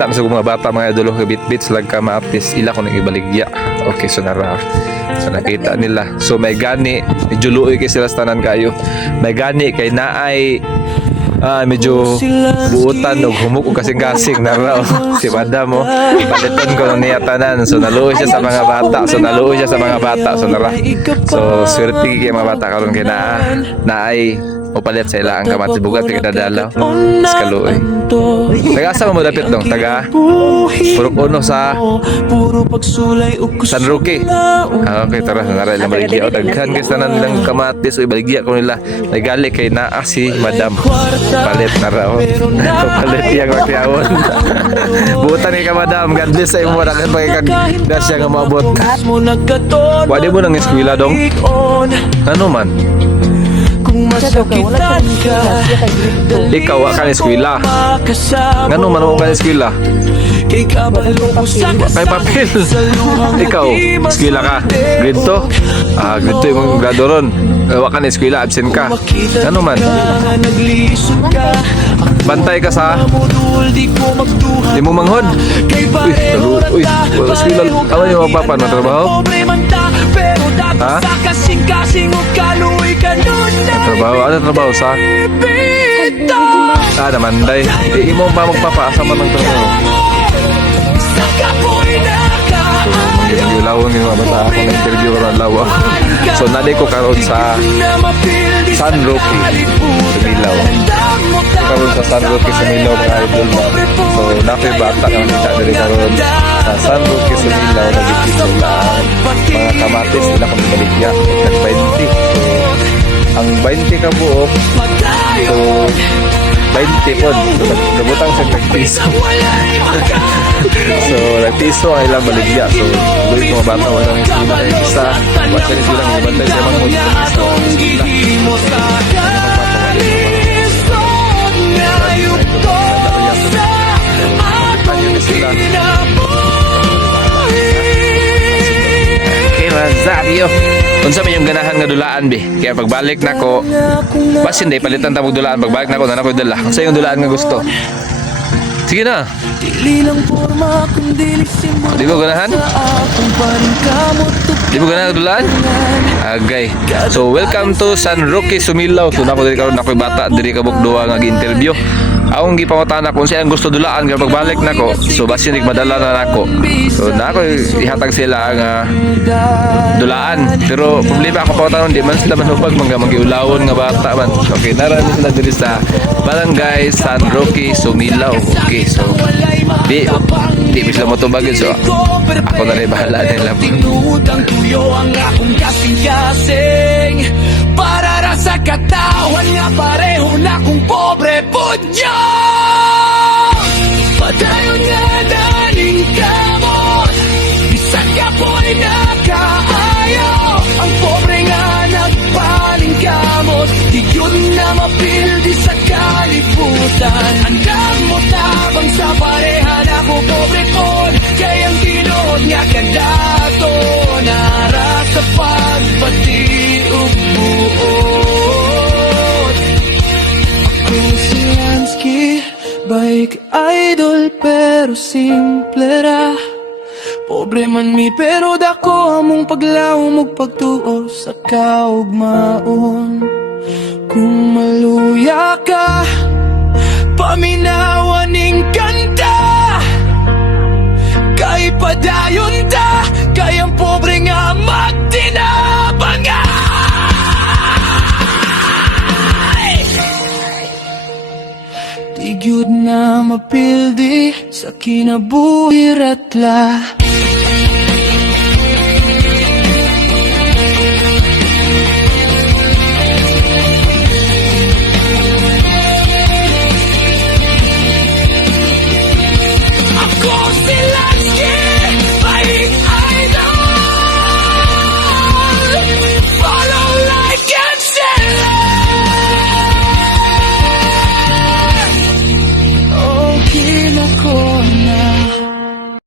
nakita na sa mga bata mga idol bit-bit slag ka maatis ila ko nang ibaligya. Okay, so nara. So nakita nila. So may gani, medyo luoy kay sila sa tanan kayo. May gani kay naay medyo buutan og humuk og kasing-kasing na raw si madam mo paliton ko niya tanan. So naluoy siya sa mga bata, so nara. So swerte kay mga bata karon kay naay o palit sa ila ang kamatis bugat kay kadadalaw sa kaluoy. Taga-asa mo dapit dong? Taga Purok Uno sa San Roque. Okay, tara naray lang baligya o daghan kay tanan nilang kamatis o baligya ko nila nagali kay naa si madam palit na raw. Palit yang makyawon. Butan kay ka madam, God bless sa imo ra kay pagkagda siya nga maabot. Wadi mo nang eskwela dong? Ano man? Ikaw wa ka eskwela. Ngano man mo ka eskwela? Kay papel. Ikaw, eskwela ka. Grade 2? Grade 2 yung grado ron. Wa ka na eskwela, absent ka. Ngano man? Bantay ka sa di mo manghod. Uy, wala eskwela. Ano yung magpapan mo trabaho? Ha? Trabaho? Ano trabaho sa? Namanday. Imo pa magpapaasa man ng trabaho. Lawang yung mabata ako ng interview ko ng lawa. So nadi ko karon sa San Roque Sumilaw. Karon sa San Roque Sumilaw mga idol mo. So nakoy bata nga kita diri karon sa San Roque Sumilaw nagitito lang mga kamatis nila kung baligya nag 20. So ang 20 ka buok so 20 po. So, nabutang sa nagpiso. So, nagpiso ang ilang baligya. So, tuloy mga bata, walang eskwela na yung isa. Basta yung silang ibantay siya mga mga Okay, Rosario. Unsa man yung ganahan nga dulaan be. Kaya pagbalik nako, bas hindi palitan ta dulaan pagbalik nako na nako dala. Unsa yung dulaan nga gusto? Sige na. Di mo ganahan? Di mo ganahan dulaan? Agay. So welcome to San Roque Sumilaw. So nako diri karon nako bata diri kabuk duwa nga gi-interview. Akong gipangutana kung siya ang gusto dulaan kaya pagbalik nako. So basi nig madala na nako. So nako ihatag sila nga dulaan. Pero problema ako pangutanon di man sila manubag magiulawon nga bata man. Okay, naran sila diri sa Barangay San Roque Sumilaw. Okay, so di sila motubagin. So ako na rin bahala nila. Tinutang tuyo ang akong kasing-kasing para sa katawan nga pareho na kong pobre budyo. Padayon nga daning kamot, bisan ka po'y nakaayo. Ang pobre nga nagpaling kamot, di yun na mapildi sa kalibutan. Andam mo tabang sa pareha na ko pobre pod, kayang tinuod nga kadato nara sa pagpatiog buot. Ako si Lansky, bike idol pero simple ra. Pobre man mi pero dako among paglaw mong pagtuo sa kaugmaon. Kung maluya ka, paminawan ning kanta. Kay padayon ta, kay ang pobre nga magtinabangay. Di gyud na mapildi sa kinabuhi ratla.